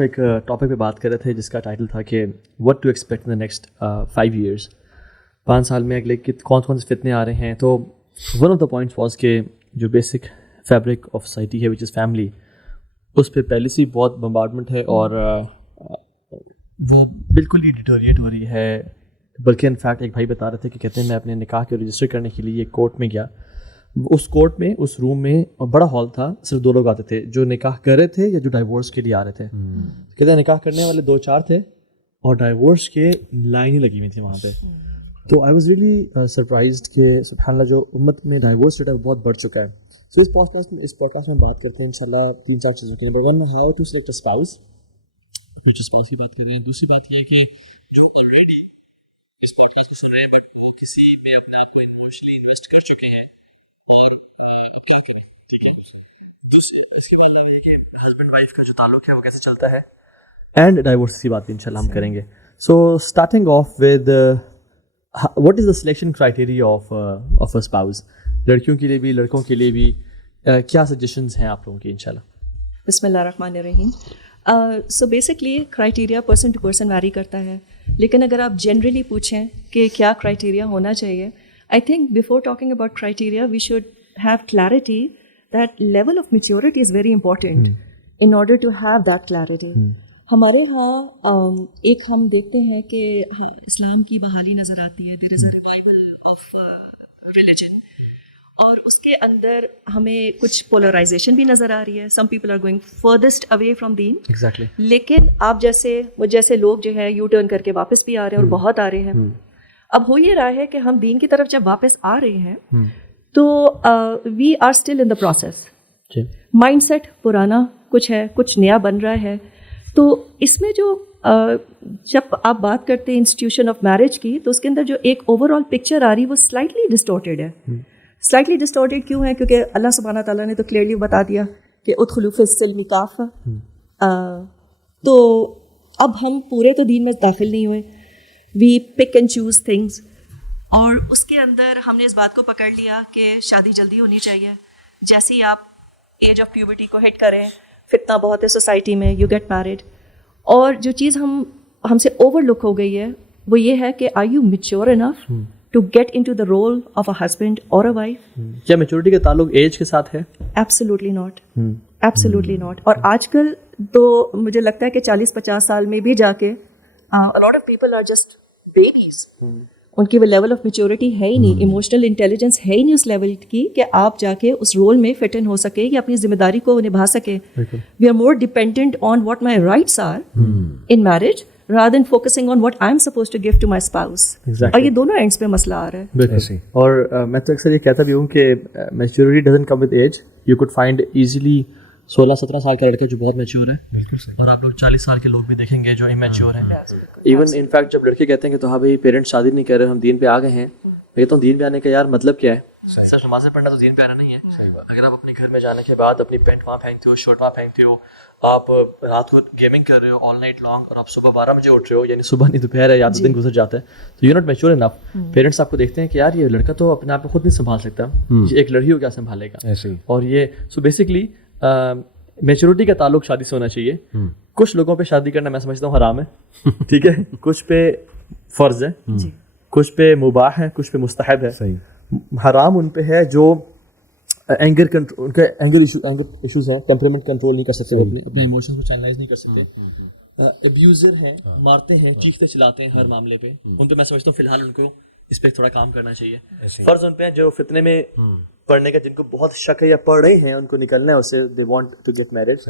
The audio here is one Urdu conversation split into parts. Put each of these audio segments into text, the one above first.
ایک ٹاپک پہ بات کر رہے تھے جس کا ٹائٹل تھا کہ what to expect in the next 5 years. 5 سال میں اگلے کون کون سے فتنے آ رہے ہیں. تو one of the points was کہ جو بیسک فیبرک آف سوسائٹی ہے وچ از فیملی, اس پہ پہلے سے بہت بمبارڈمنٹ ہے اور وہ بالکل ہی ڈیٹوریٹ ہو رہی ہے. بلکہ انفیکٹ ایک بھائی بتا رہے تھے کہ کہتے ہیں میں اپنے نکاح کے رجسٹر کرنے کے لیے کورٹ میں گیا. اس کورٹ میں اس روم میں بڑا ہال تھا, صرف 2 لوگ آتے تھے جو نکاح کر رہے تھے یا جو ڈائیورس کے لیے آ رہے تھے. کہتے ہیں نکاح کرنے والے 2-4 تھے اور ڈائیورس کے لائنیں لگی ہوئی تھیں وہاں پہ. تو آئی واز ریئلی سرپرائزڈ کہ سبحان اللہ جو امت میں ڈائیورس ریٹ ہے بہت بڑھ چکا ہے. سو اس پوڈکاسٹ میں بات کرتے ہیں انشاءاللہ 3-4 چیزوں کی. Number 1, how to select a spouse, کچھ اسپاؤس کی بات کر رہے ہیں. دوسری بات یہ کہ جو آلریڈی اس پوڈکاسٹ کو سن رہے ہیں بٹ وہ کسی میں اپنے آپ کو ایموشنلی انویسٹ کر چکے ہیں اور اب کیا کریں, ٹھیک ہے. دوسری اس کے بعد یہ کہ ہسبینڈ وائف کا جو تعلق ہے وہ کیسے چلتا ہے, اینڈ ڈائیورس کی بات بھی انشاءاللہ ہم کریں گے. So starting of with what is the selection criteria of a spouse, لڑکیوں کے لیے بھی لڑکوں کے لیے بھی کیا سجیشنز ہیں آپ لوگوں کی انشاءاللہ. بسم اللہ الرحمن الرحیم. So basically criteria person to person vary کرتا ہے, لیکن اگر آپ جنرلی پوچھیں کہ کیا کرائٹیریا ہونا چاہیے, I think before talking about criteria we should have clarity that level of maturity is very important in order to have that clarity. ہمارے ہاں ایک ہم دیکھتے ہیں کہ اسلام کی بحالی نظر آتی ہے, there is a revival of religion, اور اس کے اندر ہمیں کچھ پولرائزیشن بھی نظر آ رہی ہے. some people are going furthest away from deen. Exactly. لیکن آپ جیسے لوگ جو ہے یو ٹرن کر کے واپس بھی آ رہے ہیں اور بہت آ رہے ہیں. اب ہو یہ رہا ہے کہ ہم دین کی طرف جب واپس آ رہے ہیں تو we are still in the process. Mindset پرانا کچھ ہے, کچھ نیا بن رہا ہے. تو اس میں جو جب آپ بات کرتے ہیں انسٹیٹیوشن آف میرج کی, تو اس کے اندر جو ایک اوور آل پکچر آ رہی وہ سلائٹلی ڈسٹورٹیڈ ہے. سلائٹلی ڈسٹورٹیڈ کیوں ہے؟ کیونکہ اللہ سبحانہ تعالیٰ نے تو کلیئرلی بتا دیا کہ ادخلوا فی السلم کافہ. تو اب ہم پورے تو دین میں داخل نہیں ہوئے, وی پک اینڈ چوز تھنگس, اور اس کے اندر ہم نے اس بات کو پکڑ لیا کہ شادی جلدی ہونی چاہیے. جیسے ہی آپ ایج آف پیوبرٹی کو ہٹ کریں, فتنہ بہت ہے سوسائٹی میں, یو گیٹ میرڈ. اور جو چیز ہم سے اوور لک ہو گئی ہے وہ یہ ہے کہ are you mature enough to get into the role of a husband اور اے وائف. کیا میچورٹی کا تعلق ایج کے ساتھ ہے؟ Absolutely not, absolutely not. اور آج کل تو مجھے لگتا ہے کہ 40-50 سال میں بھی جا کے lot of people are just babies. ان کی وہ لیول آف میچورٹی ہے ہی نہیں, ایموشنل انٹیلیجنس ہے ہی نہیں اس لیول کی کہ آپ جا کے اس رول میں فٹ ان ہو سکے یا اپنی ذمہ داری کو نبھا سکے. We are more dependent on what my rights are in marriage rather than focusing on what I'm supposed to give to my spouse. اور یہ دونوں اینڈس پہ مسئلہ آ رہا ہے. بالکل. اور میں تو اکثر یہ کہتا بھی ہوں کہ maturity doesn't come with age. You could find easily 16-17 سال کا لڑکا جو بہت میچور ہے, اور آپ لوگ 40 سال کے لوگ بھی دیکھیں گے جو امیچور ہیں. ایون ان فیکٹ جب لڑکے کہتے ہیں کہ تو ہاں بھائی پیرنٹس شادی نہیں کر رہے, ہم دین پہ آ گئے ہیں, میں کہتا ہوں دین پہ آنے کا یار مطلب کیا ہے؟ صرف نمازیں پڑھنا تو دین پہ آنا نہیں ہے. اگر آپ اپنے گھر میں جانے کے بعد اپنی پینٹ وہاں پھینکتے ہو, شرٹ وہاں پھینکتے ہو, آپ رات کو گیمنگ کر رہے ہو آل نائٹ لانگ, اور آپ صبح 12 بجے اٹھ رہے ہو, یعنی صبح نہیں دوپہر ہے یا تو دن گزر جاتا ہے, تو you not mature enough. Parents آپ کو دیکھتے ہیں کہ یار یہ لڑکا تو اپنے آپ کو خود نہیں سنبھال سکتا, ایک لڑکی کو کیا سنبھالے گا. اور یہ سو بیسکلی میچورٹی کا تعلق شادی سے ہونا چاہیے. کچھ لوگوں پہ شادی کرنا میں سمجھتا ہوں حرام ہے, ٹھیک ہے, کچھ پہ فرض ہے, کچھ پہ مباح ہے, کچھ پہ مستحب ہے. حرام ان پہ ہے جو اینگر کنٹرول, ان کے اینگر ایشوز ہیں, ٹیمپرامنٹ کنٹرول نہیں کر سکتے, اپنے ایموشنز کو چینلائز نہیں کر سکتے, ابیوزر ہیں, مارتے ہیں, چیختے چلاتے ہیں ہر معاملے پہ. ان پہ میں سمجھتا ہوں فی الحال ان کو اس پہ تھوڑا کام کرنا چاہیے. فرض ان پہ جو فتنے میں پڑھنے کا, جن کو بہت شک ہے یا پڑھ رہے ہیں, ان کو نکلنا ہے اس سے, they want to get married.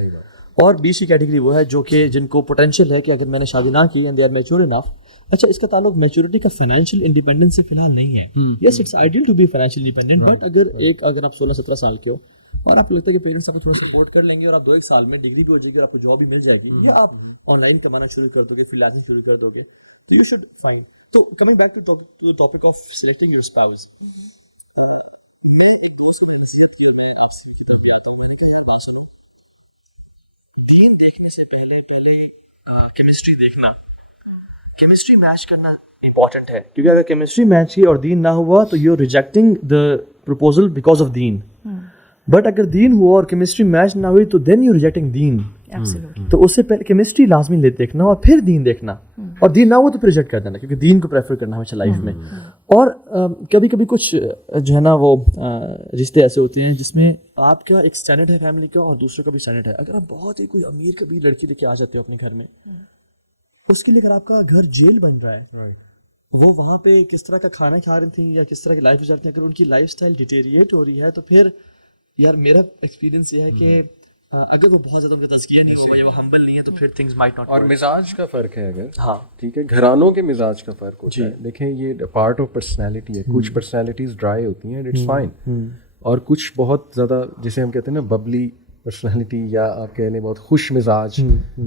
اور بیسری کیٹیگری وہ ہے جو کہ جن کو پوٹینشیل ہے کہ اگر میں نے شادی نہ کی and they are mature enough. اچھا, اس کا تعلق میچورٹی کا فائنینشیل انڈیپینڈنس سے فی الحال نہیں ہے. Yes it's ideal to be financial independent, but اگر آپ 16-17 سال کے ہو اور آپ کو لگتا ہے کہ پیرنٹس آپ کو تھوڑا سپورٹ کر لیں گے اور آپ 2-1 سال میں ڈگری بھی ہو جائے گی اور آپ کو جاب بھی مل جائے گی, یا آپ آن لائن کمانا شروع کر دو گے, فری لانسنگ شروع کر دو گے, تو یو شوڈ فائن. تو coming back to topic of selecting your spouse, میں ایک دوست نے نصیحت کی اور میں آپ سے کی طرف بھی آتا ہوں. میں نے کہا آپ دین دیکھنے سے پہلے کیمسٹری دیکھنا, کیمسٹری میچ کرنا امپورٹنٹ ہے, کیونکہ اگر کیمسٹری میچ کی اور دین نہ ہوا تو you are rejecting the proposal because of دین. بٹ اگر دین ہوا اور کیمسٹری میچ نہ ہوئی تو دین یو ریجیکٹنگ دین. تو اس سے پہلے کیمسٹری لازمی دیکھنا اور پھر دین دیکھنا, اور دین نہ ہو تو پھر ریجیکٹ کر دینا, کیونکہ دین کو پریفر کرنا ہمیشہ لائف میں. اور کبھی کبھی کچھ جو ہے نا وہ رشتے ایسے ہوتے ہیں جس میں آپ کا ایک اسٹینڈرڈ ہے فیملی کا اور دوسروں کا بھی اسٹینڈرڈ ہے. اگر آپ بہت ہی کوئی امیر کبھی لڑکی لے کے آ جاتے ہو اپنے گھر میں, اس کے لیے اگر آپ کا گھر جیل بن رہا ہے, وہ وہاں پہ کس طرح کا کھانا کھا رہی تھیں یا کس طرح کی لائف گزارتی ہیں, اگر ان کی لائف اسٹائل ڈیٹیریٹ ہو رہی ہے تو پھر یار میرا ایکسپیرینس یہ ہے کہ اگر وہ بہت زیادہ ان کا تزکیہ نہیں ہوا یا وہ ہمبل نہیں ہے تو پھر تھنگز مائٹ ناٹ. اور مزاج کا فرق ہے اگر, ہاں ٹھیک ہے, گھرانوں کے مزاج کا فرق ہوتا ہے. دیکھیں یہ پارٹ آف پرسنالٹی ہے. کچھ پرسنالٹیز ڈرائی ہوتی ہیں, اٹس فائن, اور کچھ بہت زیادہ جسے ہم کہتے ہیں نا ببلی پرسنالٹی, یا آپ کہہ لیں بہت خوش مزاج.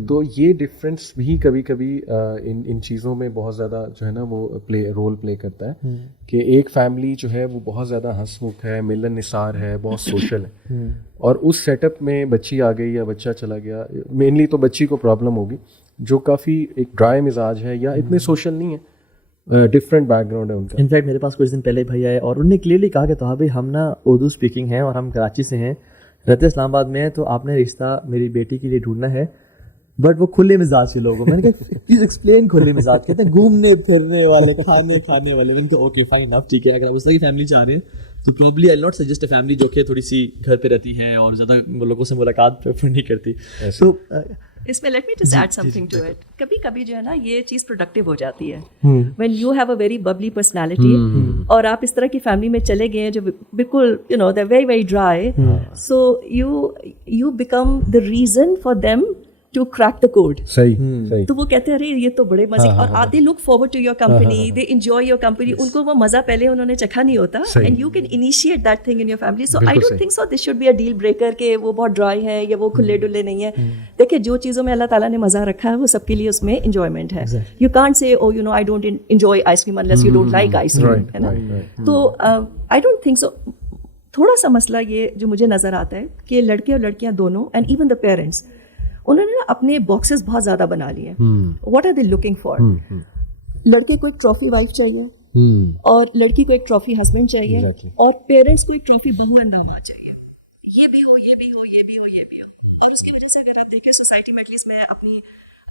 تو یہ ڈفرینس بھی کبھی کبھی ان چیزوں میں بہت زیادہ جو ہے نا وہ رول پلے کرتا ہے کہ ایک فیملی جو ہے وہ بہت زیادہ ہنس مکھ ہے, ملن نثار ہے, بہت سوشل ہے, اور اس سیٹ اپ میں بچی آ گئی یا بچہ چلا گیا, مینلی تو بچی کو پرابلم ہوگی جو کافی ایک ڈرائی مزاج ہے یا اتنے سوشل نہیں ہے, ڈفرینٹ بیک گراؤنڈ ہے ان کا. انفیکٹ میرے پاس کچھ دن پہلے بھائی آئے اور انہوں نے کلیئرلی کہا کہ تو بھائی ہم نا اردو اسپیکنگ ہیں اور ہم کراچی سے ہیں, رہتے اسلام آباد میں ہیں, تو آپ نے رشتہ میری بیٹی کے لیے ڈھونڈنا ہے, بٹ وہ کھلے مزاج کے لوگ. میں نے کہا پلیز ایکسپلین کھلے مزاج, کہتے ہیں گھومنے پھرنے والے, کھانے والے. میں نے کہا اوکے فائن انف, ٹھیک ہے, اگر آپ اس طرح کی فیملی چاہ رہے ہیں تو probably I not suggest a family جو کہ تھوڑی سی گھر پہ رہتی ہے اور زیادہ لوگوں سے ملاقات پریفر نہیں کرتی. تو اس میں let me just add something to it. کبھی کبھی جو ہے نا یہ چیز پروڈکٹیو ہو جاتی ہے when you have a very ببلی personality, اور آپ اس طرح کی فیملی میں چلے گئے ہیں جو بالکل you know they very very dry, so you become the reason for them to crack the code. صحیح. تو وہ کہتے ہیں ارے یہ تو بڑے مزے, اور they look forward to your company, they enjoy your company. ان کو وہ مزہ پہلے انہوں نے چکھا نہیں ہوتا, and you can initiate that thing in your family. So I don't think so this should be a deal breaker کہ وہ بہت ڈرائی ہے یا وہ کھلے ڈلے نہیں ہے. دیکھیں جو چیزوں میں اللہ تعالیٰ نے مزہ رکھا ہے وہ سب کے لیے اس میں انجوائمنٹ ہے. You can't say oh you know I don't enjoy ice cream unless you don't like ice cream, ہے نا. تو آئی ڈونٹ تھنک سو. تھوڑا سا مسئلہ یہ جو مجھے نظر آتا ہے کہ لڑکے اور لڑکیاں دونوں, اینڈ ایون دا پیرنٹس, انہوں نے نا اپنے باکسز بہت زیادہ بنا لیے. What are they looking for? لڑکے کو ایک ٹرافی وائف چاہیے, اور لڑکی کو ایک ٹرافی ہسبینڈ چاہیے, اور پیرنٹس کو ایک ٹرافی بہو اینڈ داماد چاہیے. یہ بھی ہو, یہ بھی ہو, یہ بھی ہو, یہ بھی ہو. اور اس کی وجہ سے اگر آپ دیکھیں سوسائٹی میں, ایٹ لیسٹ میں اپنی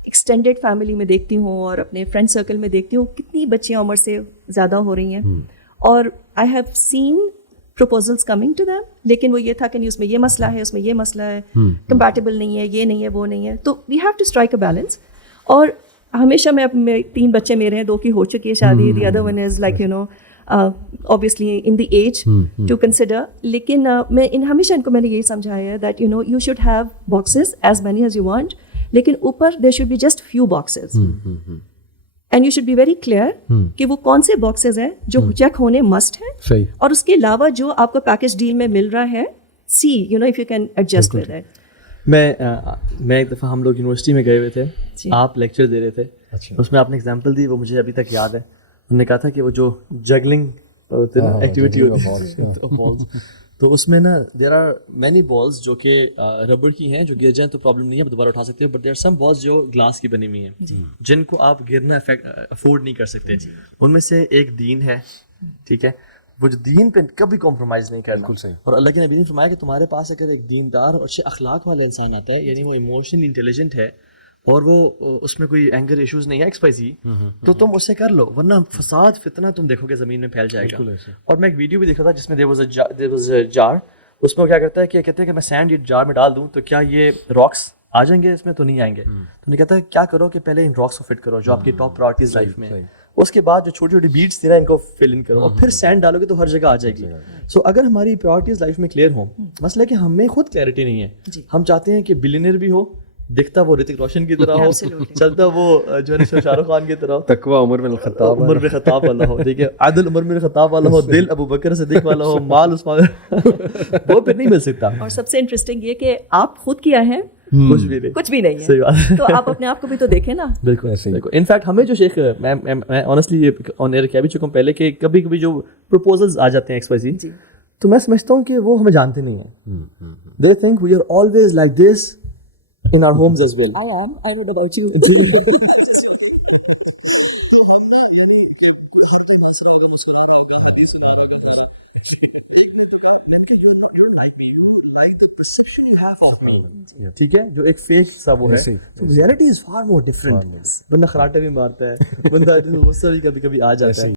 ایکسٹینڈیڈ فیملی میں دیکھتی ہوں اور اپنے فرینڈ سرکل میں دیکھتی ہوں, کتنی بچیاں عمر سے زیادہ ہو رہی ہیں, اور I have seen proposals coming to them, لیکن وہ یہ تھا کہ نہیں اس میں یہ مسئلہ ہے, اس میں یہ مسئلہ ہے, compatible نہیں ہے, یہ نہیں ہے, وہ نہیں ہے. تو we have to strike a balance. اور ہمیشہ میں 3 بچے میرے ہیں, 2 کی ہو چکی ہے شادی, the other one is like you know obviously in the age to consider. لیکن میں ہمیشہ ان کو میں نے یہی سمجھایا ہے that you know you should have boxes as many as you want, لیکن اوپر there should be just few boxes. And you should be very clear کہ وہ کون سے باکسز ہیں جو چیک ہونے مسٹ ہیں, اور اس کے علاوہ جو آپ کو پیکج ڈیل میں مل رہا ہے, see you know if you can adjust with it. میں ایک دفعہ ہم لوگ یونیورسٹی میں گئے ہوئے تھے, آپ لیکچر دے رہے تھے, اس میں آپ نے ایگزامپل دی, وہ مجھے ابھی تک یاد ہے. انہوں نے کہا تھا کہ وہ جو جگلنگ ایکٹیویٹی ہوتی ہے, تو اس میں نا دیر آر مینی بالز جو کہ ربڑ کی ہیں, جو گر جائیں تو پرابلم نہیں ہے, دوبارہ اٹھا سکتے ہو, but there are some balls جو گلاس کی بنی ہوئی ہیں جن کو آپ گرنا افورڈ نہیں کر سکتے. ان میں سے ایک دین ہے, ٹھیک ہے, وہ جو دین پہ کبھی کمپرومائز نہیں کرنا. اور اللہ کے نبی نے فرمایا کہ تمہارے پاس اگر ایک دیندار اور اچھے اخلاق والا انسان آتا ہے, یعنی وہ ایموشنلی انٹیلیجنٹ ہے اور وہ اس میں کوئی اینگر ایشوز نہیں ہے ایکس وائی زی, تو تم اس سے کر لو, ورنہ فساد فتنہ تم دیکھو گے زمین میں پھیل جائے گا. اور میں ایک ویڈیو بھی دیکھا تھا جس میں there was a jar, اس میں وہ کیا کرتا ہے کہ کہتے ہیں کہ میں سینڈ یہ جار میں ڈال دوں تو کیا یہ راکس آ جائیں گے اس میں, تو نہیں آئیں گے. تو نہیں کہتا ہے کیا کرو کہ پہلے ان راکس کو فٹ کرو جو آپ کی ٹاپ پرائرٹیز لائف میں, اس کے بعد جو چھوٹی چھوٹی بیٹس تھی نا ان کو فل ان کرو, اور پھر سینڈ ڈالو گے تو ہر جگہ آ جائے گی. سو اگر ہماری پرائرٹیز لائف میں کلیئر ہوں, مسئلہ ہے کہ ہمیں خود کلیئرٹی نہیں ہے. ہم چاہتے ہیں کہ بلینئر بھی ہو, دکھتا وہ رتک روشن کی طرح ہو, چلتا وہ جو ہے شاہ رخ خان کی طرح ہو, تقویٰ عمر بن الخطاب والا ہو, ٹھیک ہے, عادل عمر بن الخطاب والا ہو, دل ابو بکر صدیق والا ہو, مال عثمان, وہ پھر نہیں مل سکتا. اور سب سے انٹرسٹنگ یہ کہ آپ خود کیا ہے, کچھ بھی نہیں ہے. صحیح بات. تو آپ اپنے آپ کو بھی تو دیکھیں نا. بالکل ایسے ہی. انفیکٹ ہمیں جو شیخ, میں آنیسٹلی یہ آن ایئر کہہ بھی چکا ہوں پہلے کہ کبھی کبھی جو پروپوزلز آ جاتے ہیں ایکس وائی زی, تو میں سمجھتا ہوں کہ وہ ہمیں جانتے نہیں ہیں. They think we are always like this in our homes as well. I am. I know about you. ٹھیک ہے, جو ایک فیک سا وہ ہے, تو reality is for more different. بندہ خراٹے بھی مارتا ہے, بندہ غصہ بھی کبھی کبھی آ جاتا ہے.